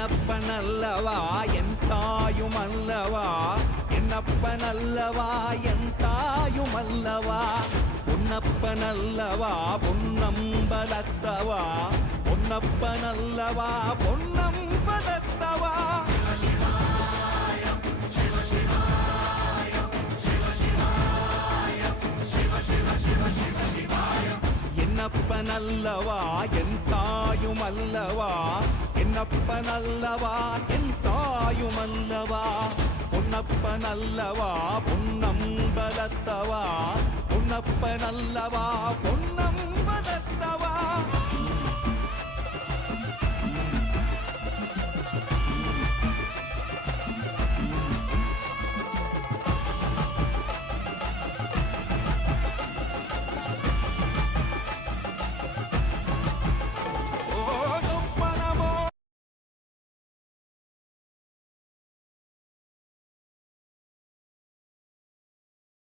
என்னப்பனல்லவா என் தாயுமல்லவா, என்னப்பனல்லவா என் தாயுமல்லவா, பொன்னப்பனல்லவா பொன்னம்பலத்தவா, பொன்னப்பனல்லவா பொன்னம்பலத்தவா. என்னப்பனல்லவா என் தாயுமல்லவா, என்னப்பனல்லவா என் தாயுமல்லவா, பொன்னப்பனல்லவா பொன்னம்பலத்தவா, பொன்னப்பனல்லவா பொன்னம்பலத்தவா.